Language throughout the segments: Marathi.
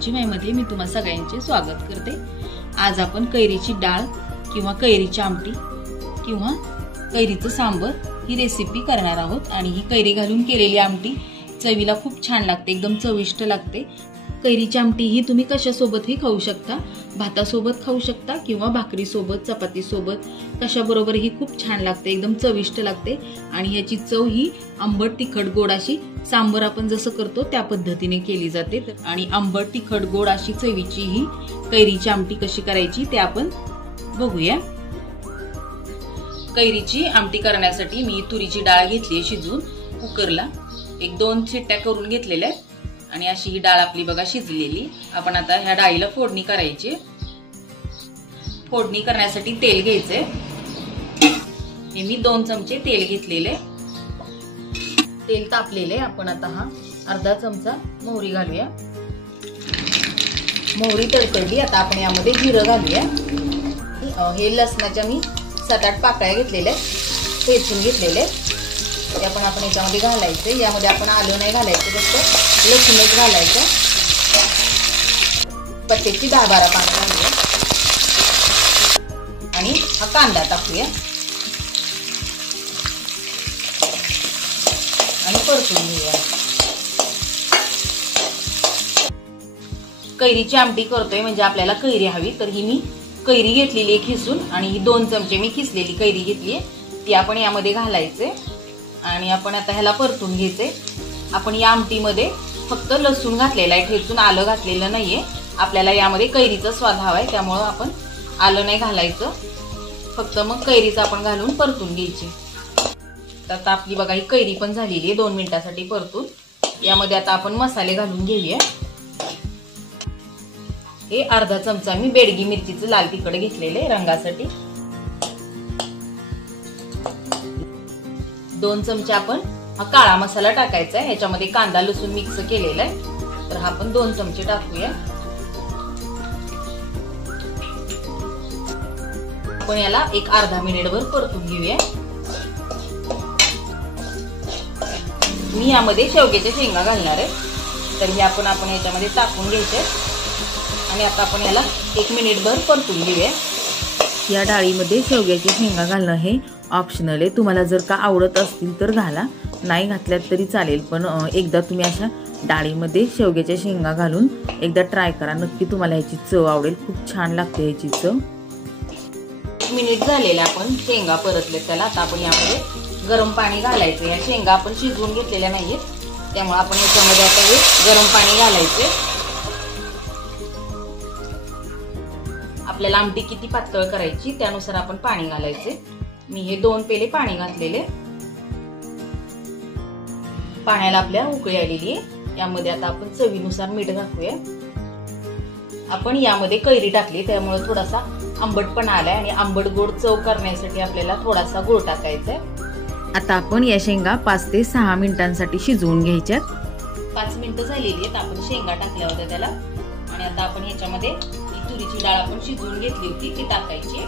मध्ये मी तुम्हा सगळ्यांचे स्वागत करते। आज आपण कैरीची डाळ किंवा कैरीची आमटी किंवा कैरीचं सांबर ही रेसिपी करणार आहोत। आणि ही कैरी घालून केलेली आमटी चवीला खूप छान लागते, एकदम चविष्ट लागते। कैरीची आमटी ही तुम्ही कशासोबतही खाऊ शकता, भातासोबत खाऊ शकता किंवा भाकरी सोबत, चपाती सोबत, कशाबरोबर ही खूप छान लागते, एकदम चविष्ट लागते। आणि याची चव ही आंबट तिखट गोड अशी सांबर आपण जसं करतो त्या पद्धतीने केली जाते। आणि आंबट तिखट गोड अशी चवीची ही कैरीची आमटी कशी करायची ते आपण बघूया। कैरीची आमटी करण्यासाठी मी तुरीची डाळ घेतली शिजून कुकरला, 1-2 शिट्ट्या करून घेतलेल्या आहेत। आणि अशी ही डाळ आपली बघा शिजलेली। आपण आता ह्या डाळीला फोडणी करायची। फोडणी करण्यासाठी तेल घ्यायचंय। हे मी 2 चमचे तेल घेतलेले। तेल तापलेले, आपण आता हा अर्धा चमचा मोहरी घालूया। मोहरी तडतडली, आता आपण यामध्ये जिरं घालूया। हे लसणाच्या मी 7-8 पाकळ्या घेतलेल्या, ठेचून घेतलेले ते आपण याच्यामध्ये घालायचे। यामध्ये आपण आलं नाही घालायचं, फक्त लसूणच घालायचं। पत्त्याची 10-12 पानं घालूया आणि हा कांदा टाकूया आणि परतून घेऊया। कैरीची आमटी करतोय म्हणजे आपल्याला कैरी हवी, तर ही मी कैरी घेतलेली आहे खिसून, आणि ही 2 चमचे मी खिसलेली कैरी घेतली आहे ती आपण यामध्ये घालायचे। आणि आपण आता ह्याला परतून घ्यायचे। आपण या आमटीमध्ये फक्त लसूण घातलेला आहे, ठेचून आलं घातलेलं नाहीये। आपल्याला यामध्ये कैरीचा स्वाद हवाय, त्यामुळे आपण आलं नाही घालायचं, फक्त मग कैरीच आपण घालून परतून घ्यायची। आता आपली बघा ही कैरी पण झालेली आहे 2 मिनिटांसाठी परतून। यामध्ये आता आपण मसाले घालून घेऊया। हे अर्धा चमचा मी बेडगी मिरचीचं लाल तिखट घेतलेले रंगासाठी। 2 चमचे आपण हा काळा मसाला टाकायचा आहे। ह्याच्यामध्ये कांदा लसूण मिक्स केलेला आहे, तर हा आपण 2 चमचे टाकूया। आपण याला एक अर्धा मिनिटभर परतून घेऊया। मी यामध्ये शेवग्याच्या शेंगा घालणार आहे, तर हे आपण याच्यामध्ये टाकून घ्यायचे आणि आता आपण याला 1 मिनिटभर परतून घेऊया। या डाळीमध्ये शेवग्याची शेंगा घालणं हे ऑप्शनल आहे, तुम्हाला जर का आवडत असतील तर घाला, नाही घातल्यात तरी चालेल। पण एकदा तुम्ही अशा डाळीमध्ये शेवग्याच्या शेंगा घालून एकदा ट्राय करा, नक्की तुम्हाला ह्याची चव आवडेल, खूप छान लागते ह्याची चव। 1 मिनिट झालेला आपण शेंगा परतले त्याला। आता आपण यामध्ये गरम पाणी घालायचं। या शेंगा आपण शिजवून घेतलेल्या नाहीयेत, त्यामुळे आपण याच्यामध्ये आता हे गरम पाणी घालायचे। आपल्याला आमटी किती पातळ करायची त्यानुसार आपण पाणी घालायचे। मी हे 2 पेले पाणी घातलेले। पाण्याला आपल्या उकळी आलेली आहे। यामध्ये आता आपण चवीनुसार मीठ घालूया। आपण यामध्ये कैरी टाकली, त्यामुळे थोडासा आंबटपणा आलाय आणि आंबट गोड चव करण्यासाठी आपल्याला थोडासा गुळ टाकायचा आहे। आता आपण या शेंगा 5 ते 6 मिनिटांसाठी शिजवून घ्यायच्यात। 5 मिनिटं झालेली आहेत, आपण शेंगा टाकल्या होत्या त्याला। आणि आता आपण ह्याच्यामध्ये तुरीची डाळ आपण शिजवून घेतली होती ती टाकायची।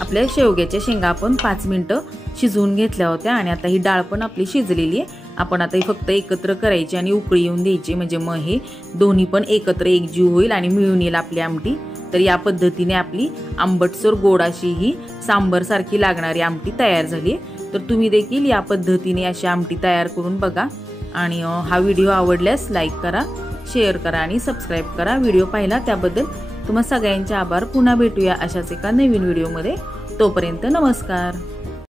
आपल्या शेवग्याच्या शेंगा आपण 5 मिनिटं शिजवून घेतल्या होत्या आणि आता ही डाळ पण आपली शिजलेली आहे। आपण आता ही फक्त एकत्र करायची आणि उकळी येऊन द्यायची, म्हणजे मग हे दोन्ही पण एकत्र एकजीव होईल आणि मिळून येईल आपली आमटी। तर या पद्धतीने आपली आंबटसर गोड अशी ही सांबर सारखी लागणारी आमटी तयार झाली आहे। तर तुम्ही देखील या पद्धतीने अशी आमटी तयार करून बघा। आणि हा व्हिडिओ आवडल्यास लाईक करा, शेअर करा आणि सबस्क्राईब करा। व्हिडिओ पाहिला त्याबद्दल तुम्हा सगळ्यांचे आभार। पुन्हा भेटूया अशाच एका नवीन व्हिडिओमध्ये, तोपर्यंत नमस्कार।